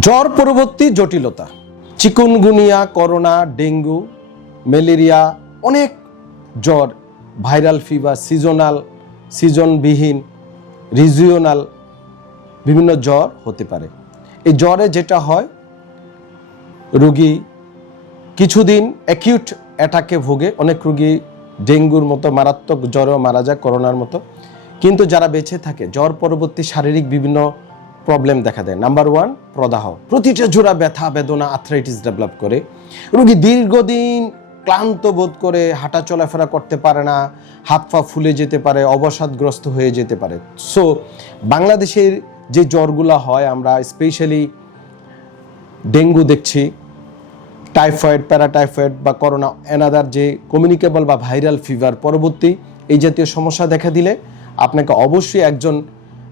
জ্বর পরবর্তী জটিলতা, চিকুনগুনিয়া, করোনা, ডেঙ্গু, ম্যালেরিয়া, অনেক জ্বর, ভাইরাল ফিভার, সিজনবিহীন, রিজিওনাল বিভিন্ন জ্বর হতে পারে। এই জ্বরে যেটা হয়, রোগী কিছুদিন অ্যাকিউট অ্যাটাকে ভোগে। অনেক রোগী ডেঙ্গুর মতো মারাত্মক জ্বরেও মারা যায়, করোনার মতো। কিন্তু যারা বেঁচে থাকে, জ্বর পরবর্তী শারীরিক বিভিন্ন প্রবলেম দেখা দেয়। নাম্বার 1, প্রদাহ। প্রতিটা জোড়া ব্যথা, বেদনা, আর্থ্রাইটিস ডেভেলপ করে। রোগী দীর্ঘদিন ক্লান্ত বোধ করে, হাঁটা চলাফেরা করতে পারে না, হাত পা ফুলে যেতে পারে, অবসাদগ্রস্ত হয়ে যেতে পারে। সো বাংলাদেশের যে জ্বরগুলো হয়, আমরা স্পেশালি ডেঙ্গু দেখছি, টাইফয়েড, প্যারাটাইফয়েড বা করোনা, অ্যানাদার যে কমিউনিকেবল বা ভাইরাল ফিভার পরবর্তী এই জাতীয় সমস্যা দেখা দিলে আপনাকে অবশ্যই একজন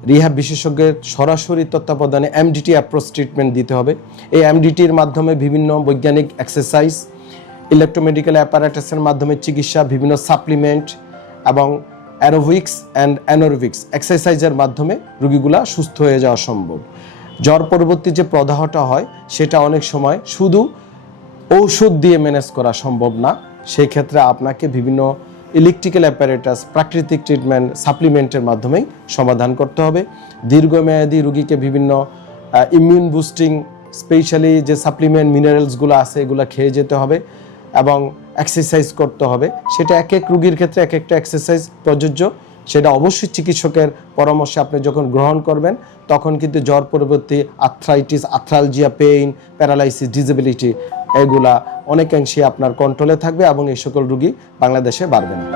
রিহ্যাব বিশেষজ্ঞের সরাসরি তত্ত্বাবধানে এমডিটি অ্যাপ্রোচ ট্রিটমেন্ট দিতে হবে। এই এমডিটির মাধ্যমে বিভিন্ন বৈজ্ঞানিক এক্সারসাইজ, ইলেকট্রোমেডিক্যাল অ্যাপারেটাসের মাধ্যমে চিকিৎসা, বিভিন্ন সাপ্লিমেন্ট এবং অ্যারোবিক্স অ্যান্ড অ্যানোরোবিক্স এক্সারসাইজের মাধ্যমে রোগীগুলা সুস্থ হয়ে যাওয়া সম্ভব। জ্বর পরবর্তী যে প্রদাহটা হয়, সেটা অনেক সময় শুধু ঔষধ দিয়ে ম্যানেজ করা সম্ভব না। সেই ক্ষেত্রে আপনাকে বিভিন্ন ইলেকট্রিক্যাল অ্যাপারেটাস, প্রাকৃতিক ট্রিটমেন্ট, সাপ্লিমেন্টের মাধ্যমেই সমাধান করতে হবে। দীর্ঘমেয়াদী রোগীকে বিভিন্ন ইমিউন বুস্টিং, স্পেশালি যে সাপ্লিমেন্ট মিনারেলসগুলো আছে, এগুলো খেয়ে যেতে হবে এবং এক্সারসাইজ করতে হবে। সেটা এক এক রোগীর ক্ষেত্রে এক একটা এক্সারসাইজ প্রযোজ্য। সেটা অবশ্যই চিকিৎসকের পরামর্শে আপনি যখন গ্রহণ করবেন, তখন কিন্তু জ্বর পরবর্তী arthritis, arthralgia, pain, paralysis, disability এগুলা অনেকাংশে আপনার কন্ট্রোলে থাকবে এবং এই সকল রোগী বাংলাদেশে বাড়বে না।